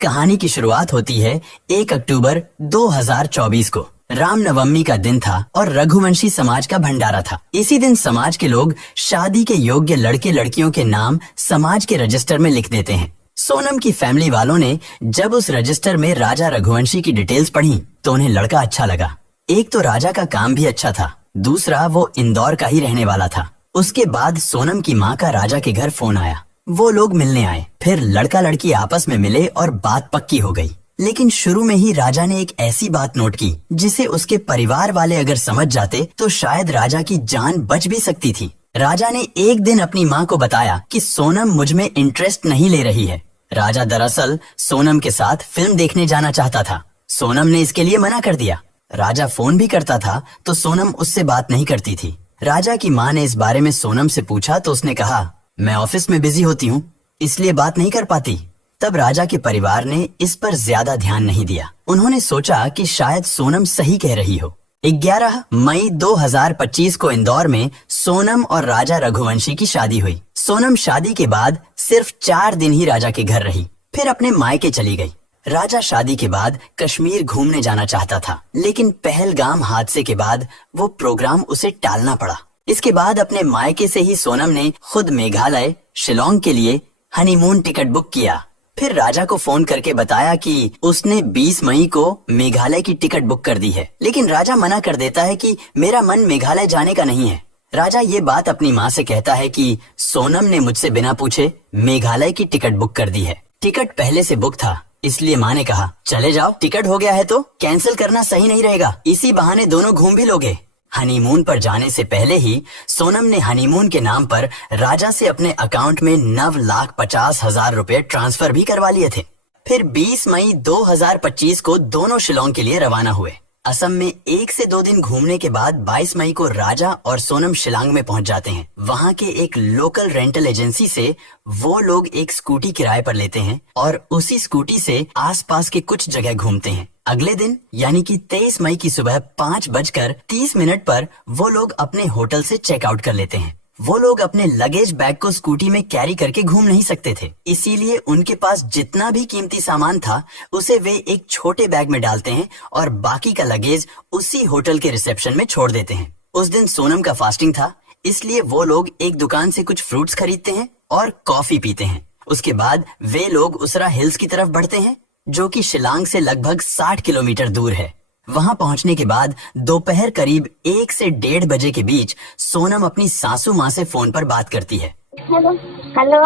कहानी की शुरुआत होती है 1 अक्टूबर 2024 को। रामनवमी का दिन था और रघुवंशी समाज का भंडारा था। इसी दिन समाज के लोग शादी के योग्य लड़के लड़कियों के नाम समाज के रजिस्टर में लिख देते हैं। सोनम की फैमिली वालों ने जब उस रजिस्टर में राजा रघुवंशी की डिटेल्स पढ़ी तो उन्हें लड़का अच्छा लगा। एक तो राजा का काम भी अच्छा था, दूसरा वो इंदौर का ही रहने वाला था। उसके बाद सोनम की माँ का राजा के घर फोन आया। वो लोग मिलने आए, फिर लड़का लड़की आपस में मिले और बात पक्की हो गई। लेकिन शुरू में ही राजा ने एक ऐसी बात नोट की जिसे उसके परिवार वाले अगर समझ जाते तो शायद राजा की जान बच भी सकती थी। राजा ने एक दिन अपनी माँ को बताया कि सोनम मुझ में इंटरेस्ट नहीं ले रही है। राजा दरअसल सोनम के साथ फिल्म देखने जाना चाहता था। सोनम ने इसके लिए मना कर दिया। राजा फोन भी करता था तो सोनम उससे बात नहीं करती थी। राजा की माँ ने इस बारे में सोनम से पूछा तो उसने कहा, मैं ऑफिस में बिजी होती हूँ इसलिए बात नहीं कर पाती। तब राजा के परिवार ने इस पर ज्यादा ध्यान नहीं दिया। उन्होंने सोचा कि शायद सोनम सही कह रही हो। 11 मई 2025 को इंदौर में सोनम और राजा रघुवंशी की शादी हुई। सोनम शादी के बाद सिर्फ 4 दिन ही राजा के घर रही, फिर अपने मायके चली गई। राजा शादी के बाद कश्मीर घूमने जाना चाहता था, लेकिन पहलगाम हादसे के बाद वो प्रोग्राम उसे टालना पड़ा। इसके बाद अपने मायके से ही सोनम ने खुद मेघालय शिलोंग के लिए हनीमून टिकट बुक किया। फिर राजा को फोन करके बताया कि उसने 20 मई को मेघालय की टिकट बुक कर दी है, लेकिन राजा मना कर देता है कि मेरा मन मेघालय जाने का नहीं है। राजा ये बात अपनी माँ से कहता है कि सोनम ने मुझसे बिना पूछे मेघालय की टिकट बुक कर दी है। टिकट पहले से बुक था, इसलिए माँ ने कहा चले जाओ, टिकट हो गया है तो कैंसिल करना सही नहीं रहेगा, इसी बहाने दोनों घूम भी लोगे। हनीमून पर जाने से पहले ही सोनम ने हनीमून के नाम पर राजा से अपने अकाउंट में 9,50,000 रुपए ट्रांसफर भी करवा लिए थे। फिर 20 मई 2025 को दोनों शिलोंग के लिए रवाना हुए। असम में 1 से 2 दिन घूमने के बाद 22 मई को राजा और सोनम शिलांग में पहुंच जाते हैं। वहां के एक लोकल रेंटल एजेंसी से वो लोग एक स्कूटी किराए पर लेते हैं और उसी स्कूटी से आसपास के कुछ जगह घूमते हैं। अगले दिन यानी कि 23 मई की सुबह 5:30 पर वो लोग अपने होटल से चेकआउट कर लेते हैं। वो लोग अपने लगेज बैग को स्कूटी में कैरी करके घूम नहीं सकते थे, इसीलिए उनके पास जितना भी कीमती सामान था उसे वे एक छोटे बैग में डालते हैं और बाकी का लगेज उसी होटल के रिसेप्शन में छोड़ देते हैं। उस दिन सोनम का फास्टिंग था, इसलिए वो लोग एक दुकान से कुछ फ्रूट्स खरीदते हैं और कॉफी पीते हैं। उसके बाद वे लोग उसरा हिल्स की तरफ बढ़ते हैं, जो कि शिलांग से लगभग 60 किलोमीटर दूर है। वहां पहुंचने के बाद दोपहर करीब 1 से 1:30 बजे के बीच सोनम अपनी सासू माँ से फोन पर बात करती है। हेलो हेलो,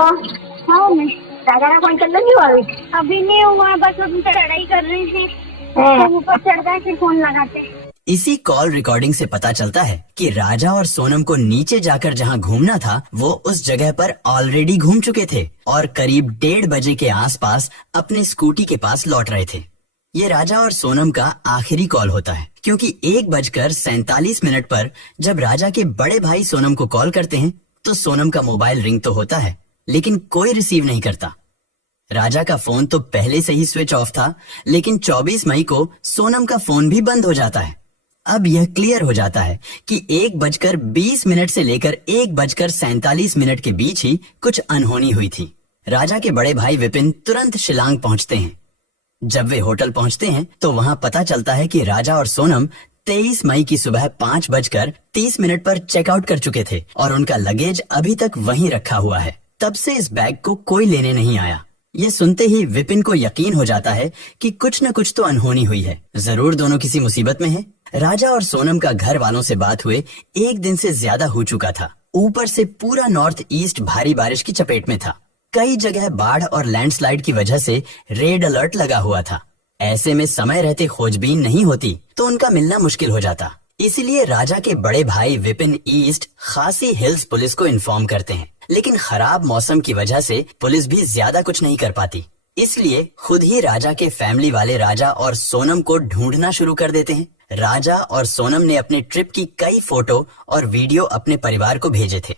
हाँ मैं दादा का फोन कर लगी हुआ अभी नहीं हुआ, बस हम चढ़ाई कर रहे थे तो ऊपर चढ़ गए फिर फोन लगाते। इसी कॉल रिकॉर्डिंग से पता चलता है कि राजा और सोनम को नीचे जाकर जहां घूमना था वो उस जगह पर ऑलरेडी घूम चुके थे और करीब 1:30 बजे के आसपास अपने स्कूटी के पास लौट रहे थे। ये राजा और सोनम का आखिरी कॉल होता है, क्योंकि 1:47 पर जब राजा के बड़े भाई सोनम को कॉल करते हैं तो सोनम का मोबाइल रिंग तो होता है, लेकिन कोई रिसीव नहीं करता। राजा का फोन तो पहले से ही स्विच ऑफ था, लेकिन 24 मई को सोनम का फोन भी बंद हो जाता है। अब यह क्लियर हो जाता है कि 1:20 से लेकर 1:47 के बीच ही कुछ अनहोनी हुई थी। राजा के बड़े भाई विपिन तुरंत शिलांग पहुंचते हैं। जब वे होटल पहुंचते हैं तो वहां पता चलता है कि राजा और सोनम 23 मई की सुबह 5:30 पर चेकआउट कर चुके थे और उनका लगेज अभी तक वहीं रखा हुआ है। तब से इस बैग को कोई लेने नहीं आया। ये सुनते ही विपिन को यकीन हो जाता है कि कुछ न कुछ तो अनहोनी हुई है, जरूर दोनों किसी मुसीबत में हैं। राजा और सोनम का घर वालों से बात हुए 1 दिन से ज्यादा हो चुका था। ऊपर से पूरा नॉर्थ ईस्ट भारी बारिश की चपेट में था। कई जगह बाढ़ और लैंडस्लाइड की वजह से रेड अलर्ट लगा हुआ था। ऐसे में समय रहते खोजबीन नहीं होती तो उनका मिलना मुश्किल हो जाता। इसलिए राजा के बड़े भाई विपिन ईस्ट खासी हिल्स पुलिस को इन्फॉर्म करते हैं, लेकिन खराब मौसम की वजह से पुलिस भी ज्यादा कुछ नहीं कर पाती। इसलिए खुद ही राजा के फैमिली वाले राजा और सोनम को ढूंढना शुरू कर देते हैं। राजा और सोनम ने अपने ट्रिप की कई फोटो और वीडियो अपने परिवार को भेजे थे।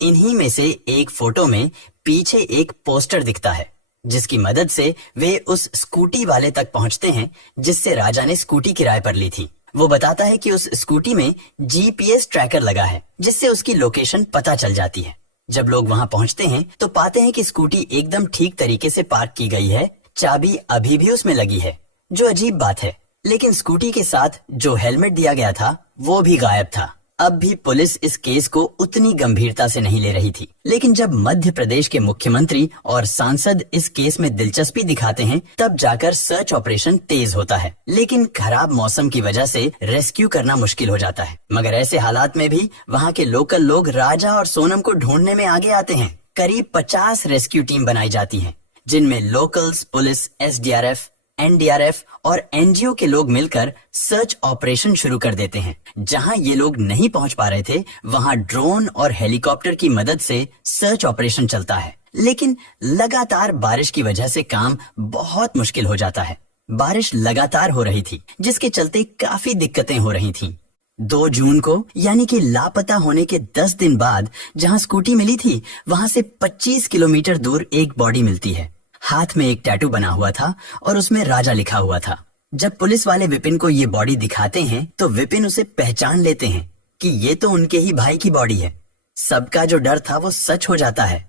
इन्हीं में से एक फोटो में पीछे एक पोस्टर दिखता है, जिसकी मदद से वे उस स्कूटी वाले तक पहुंचते हैं जिससे राजा ने स्कूटी किराए पर ली थी। वो बताता है कि उस स्कूटी में GPS ट्रैकर लगा है, जिससे उसकी लोकेशन पता चल जाती है। जब लोग वहां पहुंचते हैं तो पाते हैं कि स्कूटी एकदम ठीक तरीके से पार्क की गई है, चाबी अभी भी उसमें लगी है, जो अजीब बात है। लेकिन स्कूटी के साथ जो हेलमेट दिया गया था वो भी गायब था। अब भी पुलिस इस केस को उतनी गंभीरता से नहीं ले रही थी। लेकिन जब मध्य प्रदेश के मुख्यमंत्री और सांसद इस केस में दिलचस्पी दिखाते हैं, तब जाकर सर्च ऑपरेशन तेज होता है। लेकिन खराब मौसम की वजह से रेस्क्यू करना मुश्किल हो जाता है। मगर ऐसे हालात में भी वहाँ के लोकल लोग राजा और सोनम को ढूंढने में आगे आते हैं। करीब 50 रेस्क्यू टीम बनाई जाती है, जिनमें लोकल्स, पुलिस, SDRF, NDRF और NGO के लोग मिलकर सर्च ऑपरेशन शुरू कर देते हैं। जहां ये लोग नहीं पहुंच पा रहे थे, वहां ड्रोन और हेलीकॉप्टर की मदद से सर्च ऑपरेशन चलता है। लेकिन लगातार बारिश की वजह से काम बहुत मुश्किल हो जाता है। बारिश लगातार हो रही थी, जिसके चलते काफी दिक्कतें हो रही थीं। 2 जून को यानी कि लापता होने के 10 दिन बाद जहां स्कूटी मिली थी, वहां से 25 किलोमीटर दूर एक बॉडी मिलती है। हाथ में एक टैटू बना हुआ था और उसमें राजा लिखा हुआ था। जब पुलिस वाले विपिन को ये बॉडी दिखाते हैं, तो विपिन उसे पहचान लेते हैं कि ये तो उनके ही भाई की बॉडी है। सबका जो डर था वो सच हो जाता है।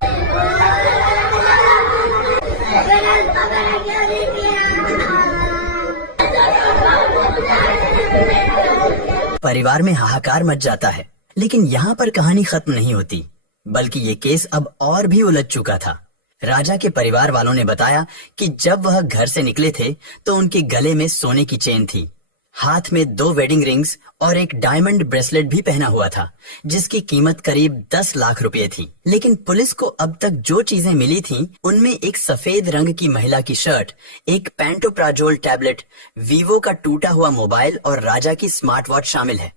परिवार में हाहाकार मच जाता है। लेकिन यहाँ पर कहानी खत्म नहीं होती, बल्कि ये केस अब और भी उलझ चुका था। राजा के परिवार वालों ने बताया कि जब वह घर से निकले थे तो उनके गले में सोने की चेन थी, हाथ में 2 वेडिंग रिंग्स और एक डायमंड ब्रेसलेट भी पहना हुआ था, जिसकी कीमत करीब 10 लाख रुपए थी। लेकिन पुलिस को अब तक जो चीजें मिली थीं, उनमें एक सफेद रंग की महिला की शर्ट, एक पैंटोप्राजोल टैबलेट, वीवो का टूटा हुआ मोबाइल और राजा की स्मार्ट वॉच शामिल है।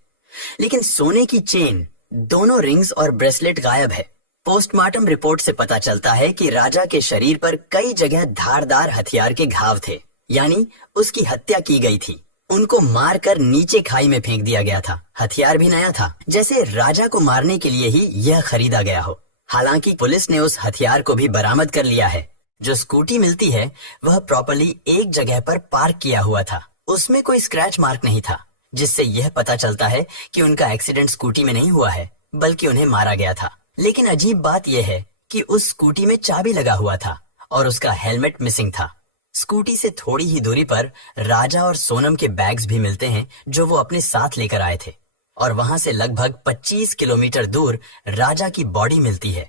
लेकिन सोने की चेन, दोनों रिंग्स और ब्रेसलेट गायब है। पोस्टमार्टम रिपोर्ट से पता चलता है कि राजा के शरीर पर कई जगह धारदार हथियार के घाव थे, यानी उसकी हत्या की गई थी। उनको मारकर नीचे खाई में फेंक दिया गया था। हथियार भी नया था, जैसे राजा को मारने के लिए ही यह खरीदा गया हो। हालांकि पुलिस ने उस हथियार को भी बरामद कर लिया है। जो स्कूटी मिलती है वह प्रॉपर्ली एक जगह पर पार्क किया हुआ था। उसमें कोई स्क्रैच मार्क नहीं था, जिससे यह पता चलता है कि उनका एक्सीडेंट स्कूटी में नहीं हुआ है, बल्कि उन्हें मारा गया था। लेकिन अजीब बात यह है कि उस स्कूटी में चाबी लगा हुआ था और उसका हेलमेट मिसिंग था। स्कूटी से थोड़ी ही दूरी पर राजा और सोनम के बैग्स भी मिलते हैं, जो वो अपने साथ लेकर आए थे। और वहां से लगभग 25 किलोमीटर दूर राजा की बॉडी मिलती है।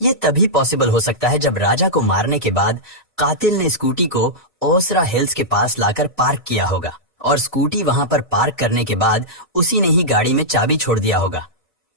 ये तभी पॉसिबल हो सकता है जब राजा को मारने के बाद कातिल ने स्कूटी को ओसरा हिल्स के पास लाकर पार्क किया होगा, और स्कूटी वहां पर पार्क करने के बाद उसी ने ही गाड़ी में चाबी छोड़ दिया होगा,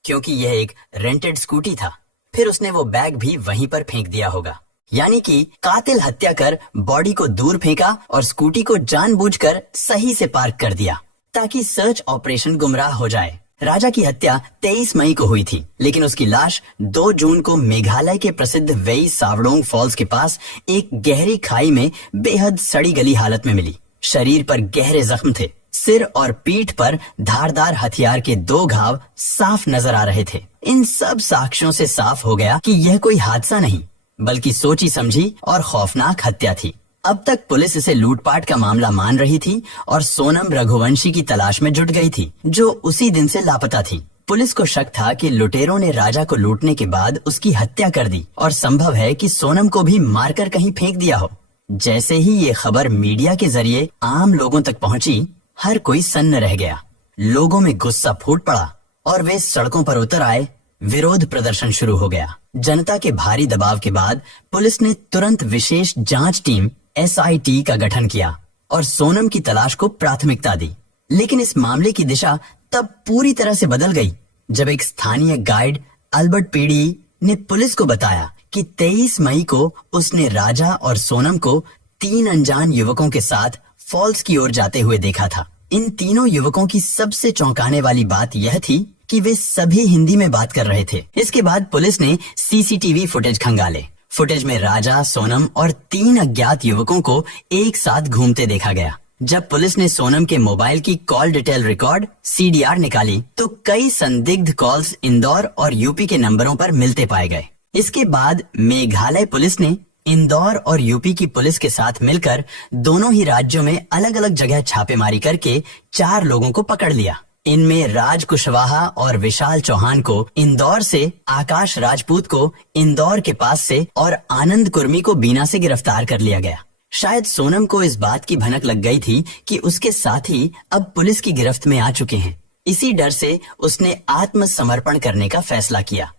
क्योंकि यह एक रेंटेड स्कूटी था। फिर उसने वो बैग भी वहीं पर फेंक दिया होगा। यानी कि कातिल हत्या कर बॉडी को दूर फेंका और स्कूटी को जानबूझकर सही से पार्क कर दिया, ताकि सर्च ऑपरेशन गुमराह हो जाए। राजा की हत्या 23 मई को हुई थी, लेकिन उसकी लाश 2 जून को मेघालय के प्रसिद्ध वेई सावडोंग फॉल्स के पास एक गहरी खाई में बेहद सड़ी गली हालत में मिली। शरीर पर गहरे जख्म थे। सिर और पीठ पर धारदार हथियार के 2 घाव साफ नजर आ रहे थे। इन सब साक्ष्यों से साफ हो गया कि यह कोई हादसा नहीं, बल्कि सोची समझी और खौफनाक हत्या थी। अब तक पुलिस इसे लूटपाट का मामला मान रही थी और सोनम रघुवंशी की तलाश में जुट गई थी, जो उसी दिन से लापता थी। पुलिस को शक था कि लुटेरों ने राजा को लूटने के बाद उसकी हत्या कर दी, और संभव है कि सोनम को भी मारकर कहीं फेंक दिया हो। जैसे ही ये खबर मीडिया के जरिए आम लोगों तक पहुंची, हर कोई सन्न रह गया। लोगों में गुस्सा फूट पड़ा और वे सड़कों पर उतर आए। विरोध प्रदर्शन शुरू हो गया। जनता के भारी दबाव के बाद पुलिस ने तुरंत विशेष जांच टीम SIT का गठन किया और सोनम की तलाश को प्राथमिकता दी। लेकिन इस मामले की दिशा तब पूरी तरह से बदल गई, जब एक स्थानीय गाइड अल्बर्ट पीडी ने पुलिस को बताया कि 23 मई को उसने राजा और सोनम को 3 अनजान युवकों के साथ फॉल्स की ओर जाते हुए देखा था। इन तीनों युवकों की सबसे चौंकाने वाली बात यह थी कि वे सभी हिंदी में बात कर रहे थे। इसके बाद पुलिस ने CCTV फुटेज खंगाले। फुटेज में राजा, सोनम और 3 अज्ञात युवकों को एक साथ घूमते देखा गया। जब पुलिस ने सोनम के मोबाइल की कॉल डिटेल रिकॉर्ड CDR निकाली, तो कई संदिग्ध कॉल्स इंदौर और यूपी के नंबरों पर मिलते पाए गए। इसके बाद मेघालय पुलिस ने इंदौर और यूपी की पुलिस के साथ मिलकर दोनों ही राज्यों में अलग अलग जगह छापेमारी करके 4 लोगों को पकड़ लिया। इनमें राज कुशवाहा और विशाल चौहान को इंदौर से, आकाश राजपूत को इंदौर के पास से और आनंद कुर्मी को बीना से गिरफ्तार कर लिया गया। शायद सोनम को इस बात की भनक लग गई थी कि उसके साथी अब पुलिस की गिरफ्त में आ चुके हैं। इसी डर से उसने आत्मसमर्पण करने का फैसला किया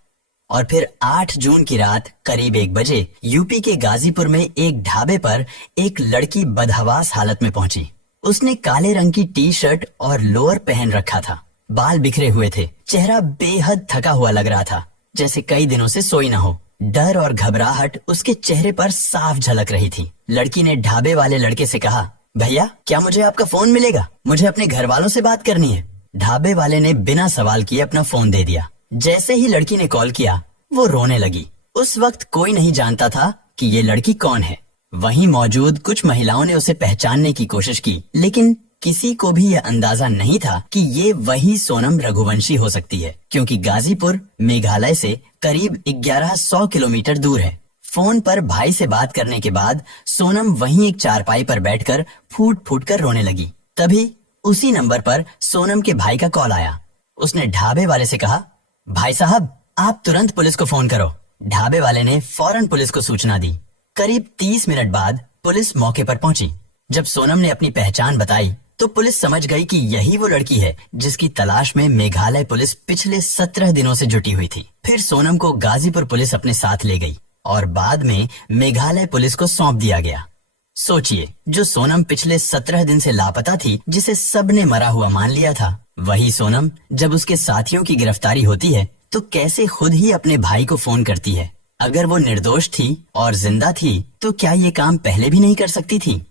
और फिर 8 जून की रात करीब 1 बजे यूपी के गाजीपुर में एक ढाबे पर एक लड़की बदहवास हालत में पहुंची। उसने काले रंग की टी शर्ट और लोअर पहन रखा था, बाल बिखरे हुए थे, चेहरा बेहद थका हुआ लग रहा था, जैसे कई दिनों से सोई न हो। डर और घबराहट उसके चेहरे पर साफ झलक रही थी। लड़की ने ढाबे वाले लड़के से कहा, भैया क्या मुझे आपका फोन मिलेगा? मुझे अपने घर वालों से बात करनी है। ढाबे वाले ने बिना सवाल किए अपना फोन दे दिया। जैसे ही लड़की ने कॉल किया वो रोने लगी। उस वक्त कोई नहीं जानता था कि ये लड़की कौन है। वहीं मौजूद कुछ महिलाओं ने उसे पहचानने की कोशिश की, लेकिन किसी को भी यह अंदाजा नहीं था कि ये वही सोनम रघुवंशी हो सकती है, क्योंकि गाजीपुर मेघालय से करीब 1100 किलोमीटर दूर है। फोन पर भाई से बात करने के बाद सोनम वहीं एक चारपाई पर बैठकर फूट फूट कर रोने लगी। तभी उसी नंबर पर सोनम के भाई का कॉल आया। उसने ढाबे वाले से कहा, भाई साहब आप तुरंत पुलिस को फोन करो। ढाबे वाले ने फौरन पुलिस को सूचना दी। करीब 30 मिनट बाद पुलिस मौके पर पहुंची। जब सोनम ने अपनी पहचान बताई तो पुलिस समझ गई कि यही वो लड़की है जिसकी तलाश में मेघालय पुलिस पिछले 17 दिनों से जुटी हुई थी। फिर सोनम को गाजीपुर पुलिस अपने साथ ले गई और बाद में मेघालय पुलिस को सौंप दिया गया। सोचिए, जो सोनम पिछले 17 दिन से लापता थी, जिसे सबने मरा हुआ मान लिया था, वही सोनम जब उसके साथियों की गिरफ्तारी होती है तो कैसे खुद ही अपने भाई को फोन करती है। अगर वो निर्दोष थी और जिंदा थी तो क्या ये काम पहले भी नहीं कर सकती थी?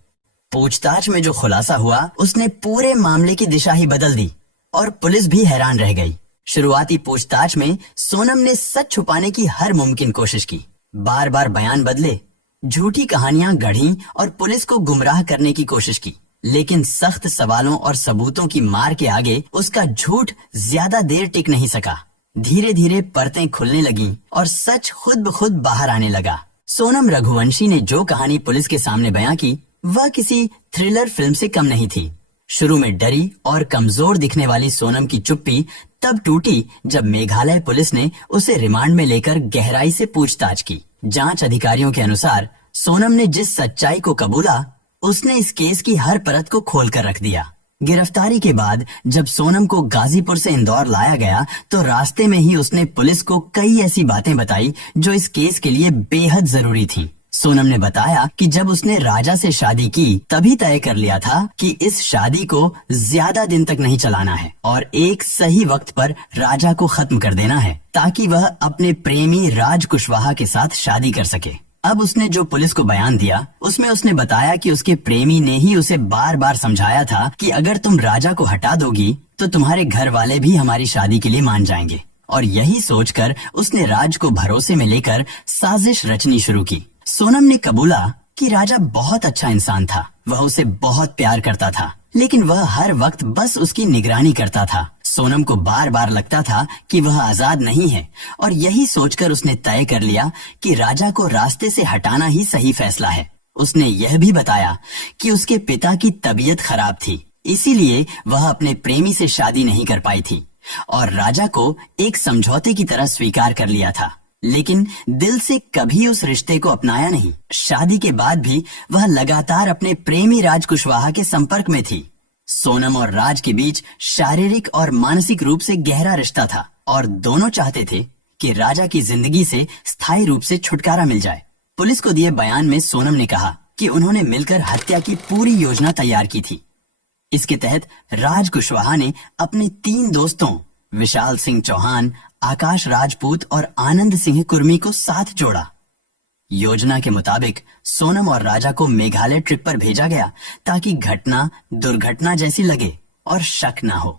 पूछताछ में जो खुलासा हुआ उसने पूरे मामले की दिशा ही बदल दी और पुलिस भी हैरान रह गई। शुरुआती पूछताछ में सोनम ने सच छुपाने की हर मुमकिन कोशिश की, बार बार बयान बदले, झूठी कहानियां गढ़ी और पुलिस को गुमराह करने की कोशिश की, लेकिन सख्त सवालों और सबूतों की मार के आगे उसका झूठ ज्यादा देर टिक नहीं सका। धीरे धीरे परतें खुलने लगीं और सच खुद ब खुद बाहर आने लगा। सोनम रघुवंशी ने जो कहानी पुलिस के सामने बयां की वह किसी थ्रिलर फिल्म से कम नहीं थी। शुरू में डरी और कमजोर दिखने वाली सोनम की चुप्पी तब टूटी जब मेघालय पुलिस ने उसे रिमांड में लेकर गहराई से पूछताछ की। जांच अधिकारियों के अनुसार सोनम ने जिस सच्चाई को कबूला, उसने इस केस की हर परत को खोल कर रख दिया। गिरफ्तारी के बाद जब सोनम को गाजीपुर से इंदौर लाया गया तो रास्ते में ही उसने पुलिस को कई ऐसी बातें बताई जो इस केस के लिए बेहद जरूरी थीं। सोनम ने बताया कि जब उसने राजा से शादी की तभी तय कर लिया था कि इस शादी को ज्यादा दिन तक नहीं चलाना है और एक सही वक्त पर राजा को खत्म कर देना है ताकि वह अपने प्रेमी राज कुशवाहा के साथ शादी कर सके। अब उसने जो पुलिस को बयान दिया उसमें उसने बताया कि उसके प्रेमी ने ही उसे बार बार समझाया था कि अगर तुम राजा को हटा दोगी तो तुम्हारे घर वाले भी हमारी शादी के लिए मान जाएंगे, और यही सोचकर उसने राज को भरोसे में लेकर साजिश रचनी शुरू की। सोनम ने कबूला कि राजा बहुत अच्छा इंसान था, वह उसे बहुत प्यार करता था, लेकिन वह हर वक्त बस उसकी निगरानी करता था। सोनम को बार बार लगता था कि वह आजाद नहीं है और यही सोचकर उसने तय कर लिया कि राजा को रास्ते से हटाना ही सही फैसला है। उसने यह भी बताया कि उसके पिता की तबीयत खराब थी, इसीलिए वह अपने प्रेमी से शादी नहीं कर पाई थी और राजा को एक समझौते की तरह स्वीकार कर लिया था, लेकिन दिल से कभी उस रिश्ते को अपनाया नहीं। शादी के बाद भी वह लगातार अपने प्रेमी राज कुशवाहा के संपर्क में थी। सोनम और राज के बीच शारीरिक और मानसिक रूप से गहरा रिश्ता था और दोनों चाहते थे कि राजा की जिंदगी से स्थायी रूप से छुटकारा मिल जाए। पुलिस को दिए बयान में सोनम ने कहा कि उन्होंने मिलकर हत्या की पूरी योजना तैयार की थी। इसके तहत राज कुशवाहा ने अपने 3 दोस्तों विशाल सिंह चौहान, आकाश राजपूत और आनंद सिंह कुर्मी को साथ जोड़ा। योजना के मुताबिक सोनम और राजा को मेघालय ट्रिप पर भेजा गया ताकि घटना दुर्घटना जैसी लगे और शक ना हो।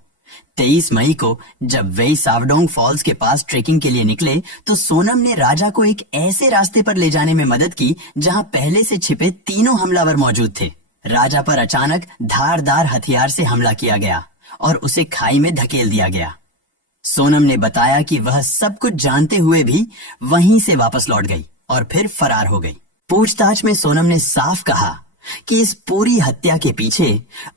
23 मई को जब वे सावडोंग फॉल्स के पास ट्रेकिंग के लिए निकले तो सोनम ने राजा को एक ऐसे रास्ते पर ले जाने में मदद की जहां पहले से छिपे 3 हमलावर मौजूद थे। राजा पर अचानक धारदार हथियार से हमला किया गया और उसे खाई में धकेल दिया गया। सोनम ने बताया कि वह सब कुछ जानते हुए भी वहीं से वापस लौट गई और फिर फरार हो गई। पूछताछ में सोनम ने साफ कहा कि इस पूरी हत्या के पीछे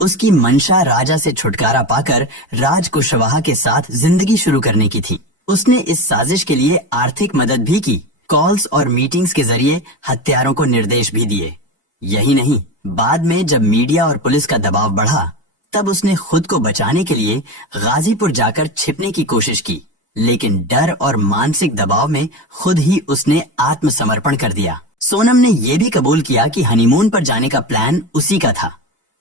उसकी मंशा राजा से छुटकारा पाकर राज कुशवाहा के साथ जिंदगी शुरू करने की थी। उसने इस साजिश के लिए आर्थिक मदद भी की, कॉल्स और मीटिंग्स के जरिए हत्यारों को निर्देश भी दिए। यही नहीं, बाद में जब मीडिया और पुलिस का दबाव बढ़ा तब उसने खुद को बचाने के लिए गाजीपुर जाकर छिपने की कोशिश की, लेकिन डर और मानसिक दबाव में खुद ही उसने आत्मसमर्पण कर दिया। सोनम ने यह भी कबूल किया कि हनीमून पर जाने का प्लान उसी का था,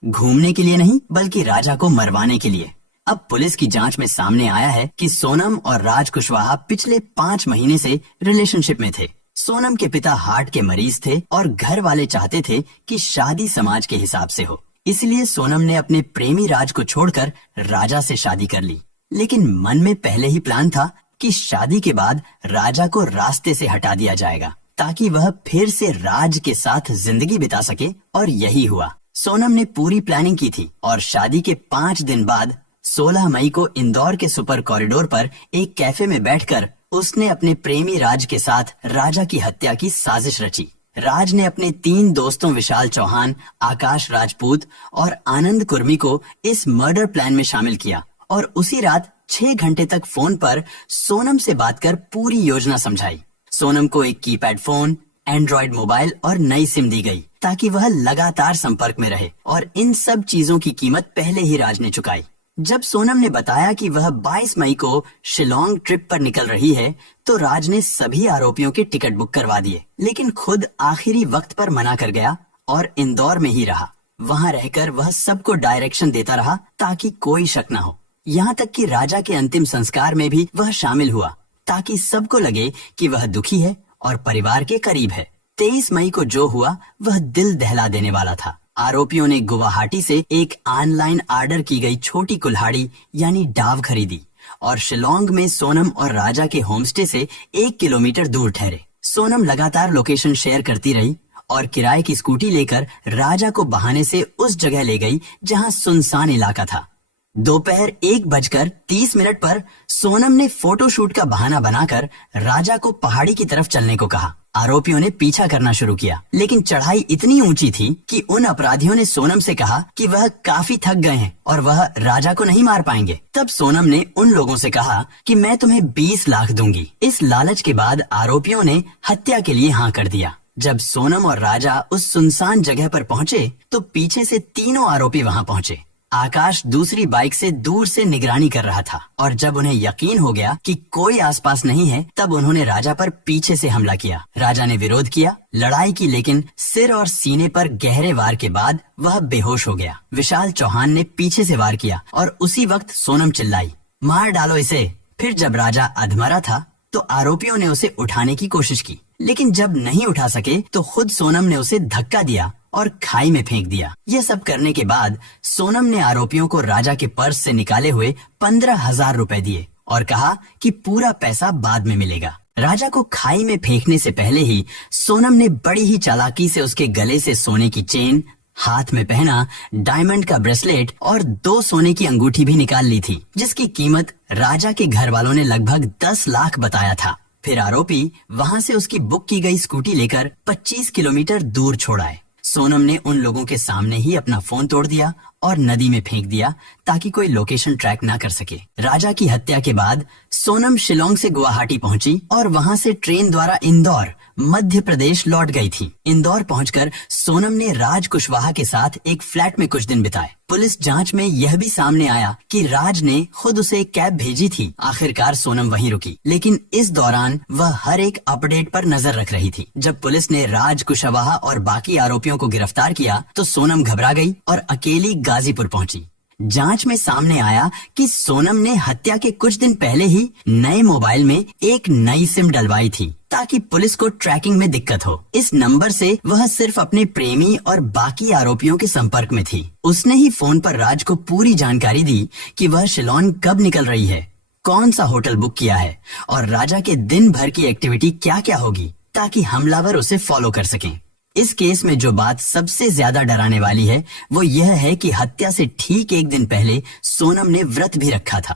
घूमने के लिए नहीं बल्कि राजा को मरवाने के लिए। अब पुलिस की जांच में सामने आया है कि सोनम और राज कुशवाहा पिछले 5 महीने से रिलेशनशिप में थे। सोनम के पिता हार्ट के मरीज थे और घर वाले चाहते थे कि शादी समाज के हिसाब से हो, इसलिए सोनम ने अपने प्रेमी राज को छोड़कर राजा से शादी कर ली। लेकिन मन में पहले ही प्लान था कि शादी के बाद राजा को रास्ते से हटा दिया जाएगा ताकि वह फिर से राज के साथ जिंदगी बिता सके, और यही हुआ। सोनम ने पूरी प्लानिंग की थी और शादी के 5 दिन बाद 16 मई को इंदौर के सुपर कॉरिडोर पर एक कैफे में बैठकर उसने अपने प्रेमी राज के साथ राजा की हत्या की साजिश रची। राज ने अपने 3 दोस्तों विशाल चौहान, आकाश राजपूत और आनंद कुर्मी को इस मर्डर प्लान में शामिल किया और उसी रात 6 घंटे तक फोन पर सोनम से बात कर पूरी योजना समझाई। सोनम को एक कीपैड फोन, एंड्रॉइड मोबाइल और नई सिम दी गई ताकि वह लगातार संपर्क में रहे, और इन सब चीजों की कीमत पहले ही राज ने चुकाई। जब सोनम ने बताया कि वह 22 मई को शिलोंग ट्रिप पर निकल रही है तो राज ने सभी आरोपियों के टिकट बुक करवा दिए, लेकिन खुद आखिरी वक्त पर मना कर गया और इंदौर में ही रहा। वहां रहकर वह सबको डायरेक्शन देता रहा ताकि कोई शक न हो। यहाँ तक कि राजा के अंतिम संस्कार में भी वह शामिल हुआ ताकि सबको लगे कि वह दुखी है और परिवार के करीब है। 23 मई को जो हुआ वह दिल दहला देने वाला था। आरोपियों ने गुवाहाटी से एक ऑनलाइन ऑर्डर की गई छोटी कुल्हाड़ी यानी डाव खरीदी और शिलोंग में सोनम और राजा के होमस्टे से 1 किलोमीटर दूर ठहरे। सोनम लगातार लोकेशन शेयर करती रही और किराए की स्कूटी लेकर राजा को बहाने से उस जगह ले गई जहां सुनसान इलाका था। दोपहर 1:30 पर सोनम ने फोटोशूट का बहाना बनाकर राजा को पहाड़ी की तरफ चलने को कहा। आरोपियों ने पीछा करना शुरू किया, लेकिन चढ़ाई इतनी ऊंची थी कि उन अपराधियों ने सोनम से कहा कि वह काफी थक गए हैं और वह राजा को नहीं मार पाएंगे। तब सोनम ने उन लोगों से कहा कि मैं तुम्हें 20 लाख दूंगी। इस लालच के बाद आरोपियों ने हत्या के लिए हाँ कर दिया। जब सोनम और राजा उस सुनसान जगह पर पहुँचे तो पीछे से तीनों आरोपी वहाँ पहुँचे। आकाश दूसरी बाइक से दूर से निगरानी कर रहा था और जब उन्हें यकीन हो गया कि कोई आसपास नहीं है तब उन्होंने राजा पर पीछे से हमला किया। राजा ने विरोध किया, लड़ाई की, लेकिन सिर और सीने पर गहरे वार के बाद वह बेहोश हो गया। विशाल चौहान ने पीछे से वार किया और उसी वक्त सोनम चिल्लाई, मार डालो इसे। फिर जब राजा अधमरा था तो आरोपियों ने उसे उठाने की कोशिश की, लेकिन जब नहीं उठा सके तो खुद सोनम ने उसे धक्का दिया और खाई में फेंक दिया। यह सब करने के बाद सोनम ने आरोपियों को राजा के पर्स से निकाले हुए 15,000 रुपए दिए और कहा कि पूरा पैसा बाद में मिलेगा। राजा को खाई में फेंकने से पहले ही सोनम ने बड़ी ही चालाकी से उसके गले से सोने की चेन, हाथ में पहना डायमंड का ब्रेसलेट और 2 सोने की अंगूठी भी निकाल ली थी, जिसकी कीमत राजा के घर वालों ने लगभग 10 लाख बताया था। फिर आरोपी वहां से उसकी बुक की गई स्कूटी लेकर 25 किलोमीटर दूर छोड़ आए। सोनम ने उन लोगों के सामने ही अपना फोन तोड़ दिया और नदी में फेंक दिया ताकि कोई लोकेशन ट्रैक ना कर सके। राजा की हत्या के बाद सोनम शिलोंग से गुवाहाटी पहुंची और वहां से ट्रेन द्वारा इंदौर, मध्य प्रदेश लौट गई थी। इंदौर पहुंचकर सोनम ने राज कुशवाहा के साथ एक फ्लैट में कुछ दिन बिताए। पुलिस जांच में यह भी सामने आया कि राज ने खुद उसे एक कैब भेजी थी। आखिरकार सोनम वहीं रुकी, लेकिन इस दौरान वह हर एक अपडेट पर नजर रख रही थी। जब पुलिस ने राज कुशवाहा और बाकी आरोपियों को गिरफ्तार किया तो सोनम घबरा गई और अकेली गाजीपुर पहुंची। जांच में सामने आया कि सोनम ने हत्या के कुछ दिन पहले ही नए मोबाइल में एक नई सिम डलवाई थी ताकि पुलिस को ट्रैकिंग में दिक्कत हो। इस नंबर से वह सिर्फ अपने प्रेमी और बाकी आरोपियों के संपर्क में थी। उसने ही फोन पर राज को पूरी जानकारी दी कि वह शिलोंग कब निकल रही है, कौन सा होटल बुक किया है और राजा के दिन भर की एक्टिविटी क्या क्या होगी, ताकि हमलावर उसे फॉलो कर सकें। इस केस में जो बात सबसे ज्यादा डराने वाली है वो यह है कि हत्या से ठीक एक दिन पहले सोनम ने व्रत भी रखा था।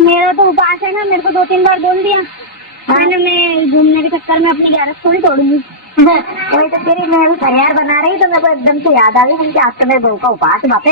मेरा तो उपास है ना, मेरे को 2-3 बार बोल दिया। मैंने मैं घूमने के चक्कर में अपनी 11 थोड़ी तोड़ूंगी। वही तो तेरी मैं भी परिवार बना रही तो मेरे को एकदम से याद आ गई कि आज तो मेरे बहू का उपास है बापे।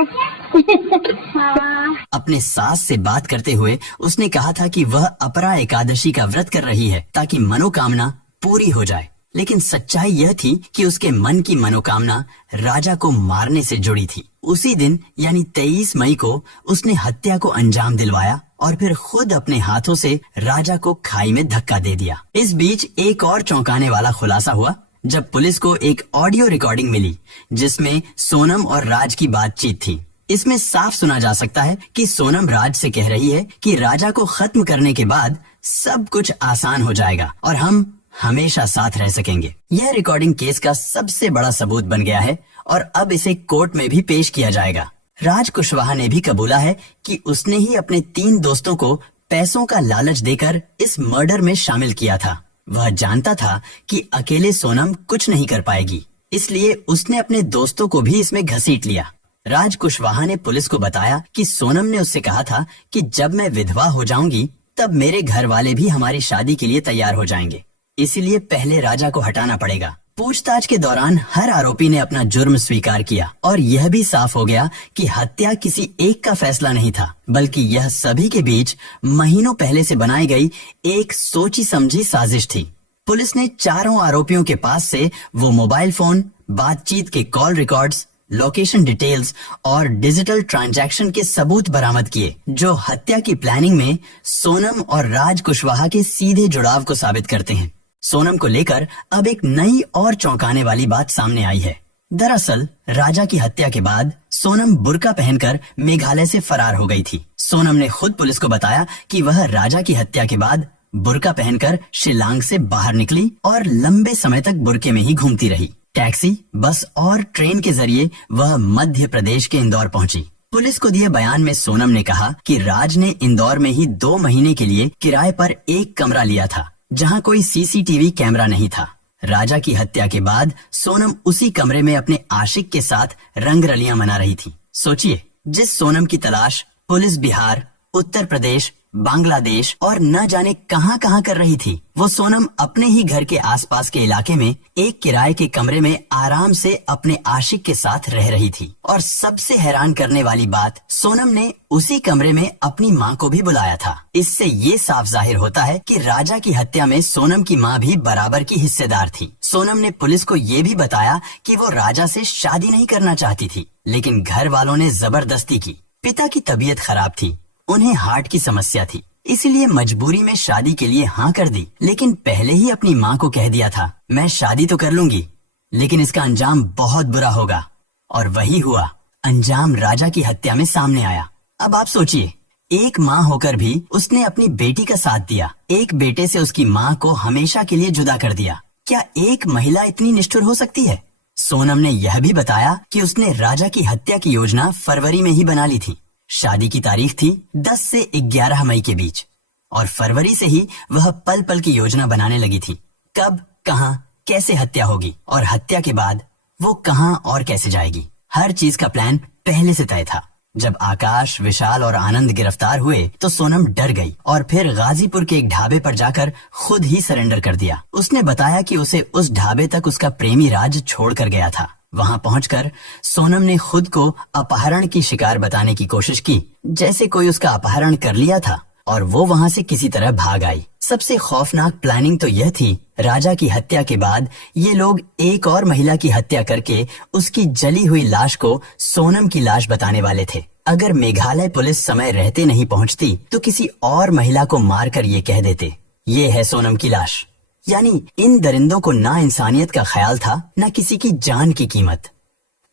हाँ। अपने सास से बात करते हुए उसने कहा था कि वह अपरा एकादशी का व्रत कर रही है ताकि मनोकामना पूरी हो जाए। लेकिन सच्चाई यह थी कि उसके मन की मनोकामना राजा को मारने से जुड़ी थी। उसी दिन यानी 23 मई को उसने हत्या को अंजाम दिलवाया और फिर खुद अपने हाथों से राजा को खाई में धक्का दे दिया। इस बीच एक और चौंकाने वाला खुलासा हुआ जब पुलिस को एक ऑडियो रिकॉर्डिंग मिली जिसमें सोनम और राज की बातचीत थी। इसमें साफ सुना जा सकता है कि सोनम राज से कह रही है कि राजा को खत्म करने के बाद सब कुछ आसान हो जाएगा और हम हमेशा साथ रह सकेंगे। यह रिकॉर्डिंग केस का सबसे बड़ा सबूत बन गया है और अब इसे कोर्ट में भी पेश किया जाएगा। राज कुशवाहा ने भी कबूला है कि उसने ही अपने 3 दोस्तों को पैसों का लालच देकर इस मर्डर में शामिल किया था। वह जानता था कि अकेले सोनम कुछ नहीं कर पाएगी, इसलिए उसने अपने दोस्तों को भी इसमें घसीट लिया। राज कुशवाहा ने पुलिस को बताया कि सोनम ने उससे कहा था कि जब मैं विधवा हो जाऊंगी तब मेरे घर वाले भी हमारी शादी के लिए तैयार हो जाएंगे, इसलिए पहले राजा को हटाना पड़ेगा। पूछताछ के दौरान हर आरोपी ने अपना जुर्म स्वीकार किया और यह भी साफ हो गया कि हत्या किसी एक का फैसला नहीं था, बल्कि यह सभी के बीच महीनों पहले से बनाई गई एक सोची समझी साजिश थी। पुलिस ने चारों आरोपियों के पास से वो मोबाइल फोन, बातचीत के कॉल रिकॉर्ड्स, लोकेशन डिटेल्स और डिजिटल ट्रांजैक्शन के सबूत बरामद किए जो हत्या की प्लानिंग में सोनम और राज कुशवाहा के सीधे जुड़ाव को साबित करते हैं। सोनम को लेकर अब एक नई और चौंकाने वाली बात सामने आई है। दरअसल राजा की हत्या के बाद सोनम बुर्का पहनकर मेघालय से फरार हो गई थी। सोनम ने खुद पुलिस को बताया कि वह राजा की हत्या के बाद बुर्का पहनकर शिलांग से बाहर निकली और लंबे समय तक बुर्के में ही घूमती रही। टैक्सी, बस और ट्रेन के जरिए वह मध्य प्रदेश के इंदौर पहुंची। पुलिस को दिए बयान में सोनम ने कहा कि राज ने इंदौर में ही 2 महीने के लिए किराए पर एक कमरा लिया था जहां कोई सीसीटीवी कैमरा नहीं था। राजा की हत्या के बाद सोनम उसी कमरे में अपने आशिक के साथ रंगरलियां मना रही थी। सोचिए, जिस सोनम की तलाश पुलिस बिहार, उत्तर प्रदेश, बांग्लादेश और न जाने कहां कहां कर रही थी, वो सोनम अपने ही घर के आसपास के इलाके में एक किराए के कमरे में आराम से अपने आशिक के साथ रह रही थी। और सबसे हैरान करने वाली बात, सोनम ने उसी कमरे में अपनी माँ को भी बुलाया था। इससे ये साफ जाहिर होता है कि राजा की हत्या में सोनम की माँ भी बराबर की हिस्सेदार थी। सोनम ने पुलिस को ये भी बताया कि वो राजा से शादी नहीं करना चाहती थी, लेकिन घर वालों ने जबरदस्ती की। पिता की तबीयत खराब थी, उन्हें हार्ट की समस्या थी, इसलिए मजबूरी में शादी के लिए हाँ कर दी। लेकिन पहले ही अपनी माँ को कह दिया था, मैं शादी तो कर लूंगी लेकिन इसका अंजाम बहुत बुरा होगा। और वही हुआ, अंजाम राजा की हत्या में सामने आया। अब आप सोचिए, एक माँ होकर भी उसने अपनी बेटी का साथ दिया, एक बेटे से उसकी माँ को हमेशा के लिए जुदा कर दिया। क्या एक महिला इतनी निष्ठुर हो सकती है? सोनम ने यह भी बताया कि उसने राजा की हत्या की योजना फरवरी में ही बना ली थी। शादी की तारीख थी 10 से 11 मई के बीच और फरवरी से ही वह पल पल की योजना बनाने लगी थी। कब, कहां, कैसे हत्या होगी और हत्या के बाद वो कहां और कैसे जाएगी, हर चीज का प्लान पहले से तय था। जब आकाश, विशाल और आनंद गिरफ्तार हुए तो सोनम डर गई और फिर गाजीपुर के एक ढाबे पर जाकर खुद ही सरेंडर कर दिया। उसने बताया कि उसे उस ढाबे तक उसका प्रेमी राज छोड़कर गया था। वहां पहुंचकर सोनम ने खुद को अपहरण की शिकार बताने की कोशिश की, जैसे कोई उसका अपहरण कर लिया था, और वो वहां से किसी तरह भाग आई। सबसे खौफनाक प्लानिंग तो यह थी, राजा की हत्या के बाद ये लोग एक और महिला की हत्या करके उसकी जली हुई लाश को सोनम की लाश बताने वाले थे। अगर मेघालय पुलिस समय रहते नहीं पहुंचती तो किसी और महिला को मारकर ये कह देते, ये है सोनम की लाश। यानी इन दरिंदों को ना इंसानियत का ख्याल था, ना किसी की जान की कीमत।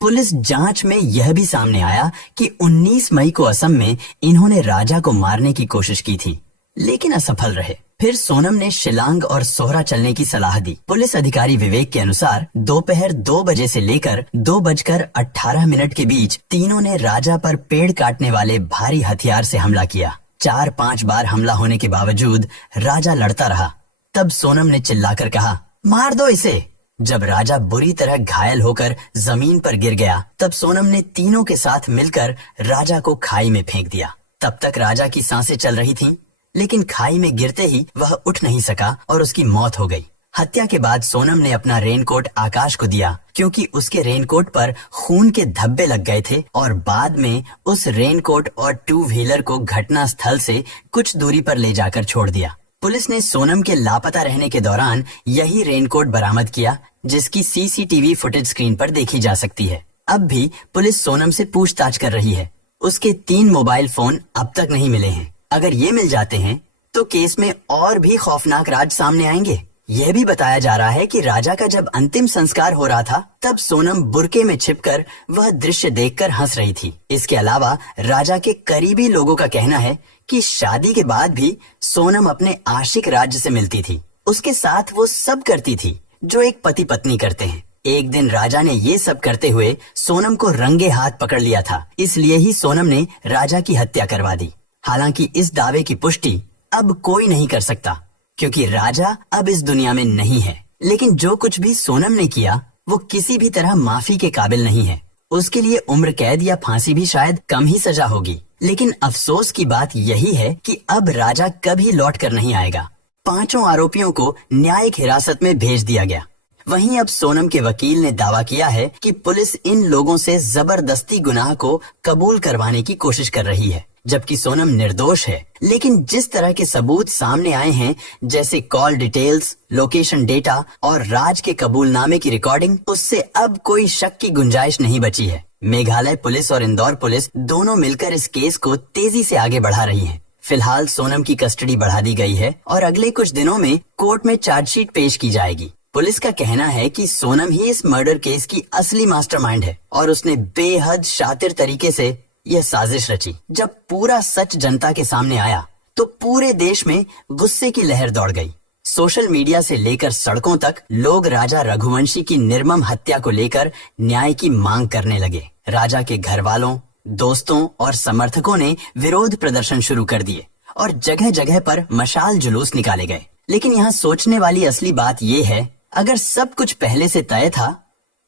पुलिस जांच में यह भी सामने आया कि 19 मई को असम में इन्होंने राजा को मारने की कोशिश की थी, लेकिन असफल रहे। फिर सोनम ने शिलांग और सोहरा चलने की सलाह दी। पुलिस अधिकारी विवेक के अनुसार दोपहर 2 बजे से लेकर 2:18 के बीच तीनों ने राजा पर पेड़ काटने वाले भारी हथियार से हमला किया। 4-5 बार हमला होने के बावजूद राजा लड़ता रहा। तब सोनम ने चिल्लाकर कहा, मार दो इसे। जब राजा बुरी तरह घायल होकर जमीन पर गिर गया, तब सोनम ने तीनों के साथ मिलकर राजा को खाई में फेंक दिया। तब तक राजा की सांसें चल रही थीं, लेकिन खाई में गिरते ही वह उठ नहीं सका और उसकी मौत हो गई। हत्या के बाद सोनम ने अपना रेनकोट आकाश को दिया, क्योंकि उसके रेनकोट पर खून के धब्बे लग गए थे, और बाद में उस रेनकोट और 2 व्हीलर को घटना स्थल से कुछ दूरी पर ले जाकर छोड़ दिया। पुलिस ने सोनम के लापता रहने के दौरान यही रेनकोट बरामद किया, जिसकी सीसीटीवी फुटेज स्क्रीन पर देखी जा सकती है। अब भी पुलिस सोनम से पूछताछ कर रही है। उसके 3 मोबाइल फोन अब तक नहीं मिले हैं। अगर ये मिल जाते हैं तो केस में और भी खौफनाक राज सामने आएंगे। यह भी बताया जा रहा है कि राजा का जब अंतिम संस्कार हो रहा था, तब सोनम बुर्के में छिपकर वह दृश्य देखकर हंस रही थी। इसके अलावा राजा के करीबी लोगों का कहना है कि शादी के बाद भी सोनम अपने आशिक राज से मिलती थी। उसके साथ वो सब करती थी जो एक पति पत्नी करते हैं। एक दिन राजा ने ये सब करते हुए सोनम को रंगे हाथ पकड़ लिया था, इसलिए ही सोनम ने राजा की हत्या करवा दी। हालांकि इस दावे की पुष्टि अब कोई नहीं कर सकता, क्योंकि राजा अब इस दुनिया में नहीं है। लेकिन जो कुछ भी सोनम ने किया वो किसी भी तरह माफी के काबिल नहीं है। उसके लिए उम्र कैद या फांसी भी शायद कम ही सजा होगी। लेकिन अफसोस की बात यही है कि अब राजा कभी लौट कर नहीं आएगा। 5 आरोपियों को न्यायिक हिरासत में भेज दिया गया। वहीं अब सोनम के वकील ने दावा किया है कि पुलिस इन लोगों से जबरदस्ती गुनाह को कबूल करवाने की कोशिश कर रही है, जबकि सोनम निर्दोष है। लेकिन जिस तरह के सबूत सामने आए हैं, जैसे कॉल डिटेल्स, लोकेशन डेटा और राज के कबूलनामे की रिकॉर्डिंग, उससे अब कोई शक की गुंजाइश नहीं बची है। मेघालय पुलिस और इंदौर पुलिस दोनों मिलकर इस केस को तेजी से आगे बढ़ा रही हैं। फिलहाल सोनम की कस्टडी बढ़ा दी गई है और अगले कुछ दिनों में कोर्ट में चार्जशीट पेश की जाएगी। पुलिस का कहना है कि सोनम ही इस मर्डर केस की असली मास्टरमाइंड है और उसने बेहद शातिर तरीके से यह साजिश रची। जब पूरा सच जनता के सामने आया तो पूरे देश में गुस्से की लहर दौड़ गई। सोशल मीडिया से लेकर सड़कों तक लोग राजा रघुवंशी की निर्मम हत्या को लेकर न्याय की मांग करने लगे। राजा के घर वालों, दोस्तों और समर्थकों ने विरोध प्रदर्शन शुरू कर दिए और जगह जगह पर मशाल जुलूस निकाले गए। लेकिन यहाँ सोचने वाली असली बात ये है, अगर सब कुछ पहले से तय था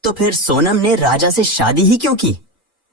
तो फिर सोनम ने राजा से शादी ही क्यों की?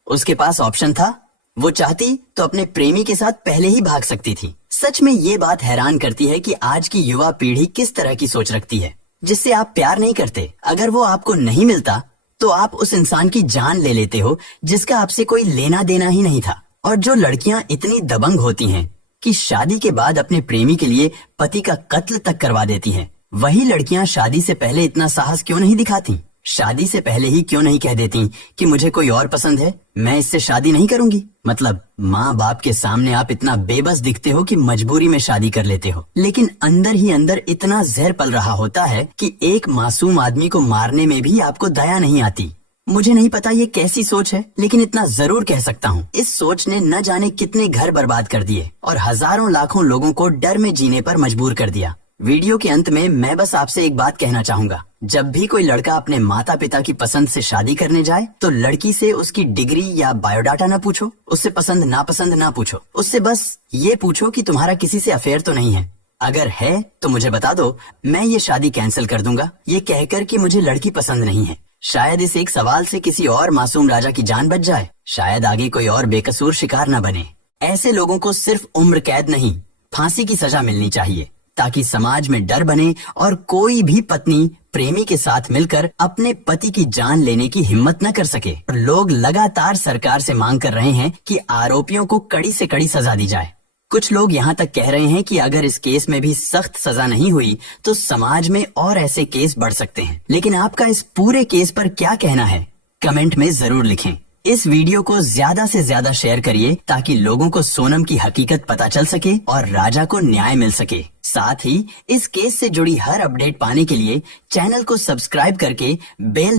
उसके पास ऑप्शन था। वो चाहती तो अपने प्रेमी के साथ पहले ही भाग सकती थी। सच में ये बात हैरान करती है कि आज की युवा पीढ़ी किस तरह की सोच रखती है। जिससे आप प्यार नहीं करते, अगर वो आपको नहीं मिलता तो आप उस इंसान की जान ले लेते हो जिसका आपसे कोई लेना देना ही नहीं था। और जो लड़कियां इतनी दबंग होती हैं कि शादी के बाद अपने प्रेमी के लिए पति का कत्ल तक करवा देती हैं, वही लड़कियां शादी से पहले इतना साहस क्यों नहीं दिखाती? शादी से पहले ही क्यों नहीं कह देती कि मुझे कोई और पसंद है, मैं इससे शादी नहीं करूंगी? मतलब माँ बाप के सामने आप इतना बेबस दिखते हो कि मजबूरी में शादी कर लेते हो, लेकिन अंदर ही अंदर इतना जहर पल रहा होता है कि एक मासूम आदमी को मारने में भी आपको दया नहीं आती। मुझे नहीं पता ये कैसी सोच है, लेकिन इतना जरूर कह सकता हूँ, इस सोच ने न जाने कितने घर बर्बाद कर दिए और हजारों लाखों लोगों को डर में जीने पर मजबूर कर दिया। वीडियो के अंत में मैं बस आपसे एक बात कहना चाहूंगा, जब भी कोई लड़का अपने माता पिता की पसंद से शादी करने जाए तो लड़की से उसकी डिग्री या बायोडाटा ना पूछो, उससे पसंद नापसंद ना पूछो। उससे बस ये पूछो कि तुम्हारा किसी से अफेयर तो नहीं है। अगर है तो मुझे बता दो, मैं ये शादी कैंसिल कर दूंगा, ये कहकर कि मुझे लड़की पसंद नहीं है। शायद इस एक सवाल से किसी और मासूम राजा की जान बच जाए, शायद आगे कोई और बेकसूर शिकार न बने। ऐसे लोगों को सिर्फ उम्र कैद नहीं, फांसी की सजा मिलनी चाहिए, ताकि समाज में डर बने और कोई भी पत्नी प्रेमी के साथ मिलकर अपने पति की जान लेने की हिम्मत न कर सके। लोग लगातार सरकार से मांग कर रहे हैं कि आरोपियों को कड़ी से कड़ी सजा दी जाए। कुछ लोग यहाँ तक कह रहे हैं कि अगर इस केस में भी सख्त सजा नहीं हुई तो समाज में और ऐसे केस बढ़ सकते हैं। लेकिन आपका इस पूरे केस पर क्या कहना है, कमेंट में जरूर लिखें। इस वीडियो को ज्यादा से ज्यादा शेयर करिए ताकि लोगों को सोनम की हकीकत पता चल सके और राजा को न्याय मिल सके। साथ ही इस केस से जुड़ी हर अपडेट पाने के लिए चैनल को सब्सक्राइब करके बेल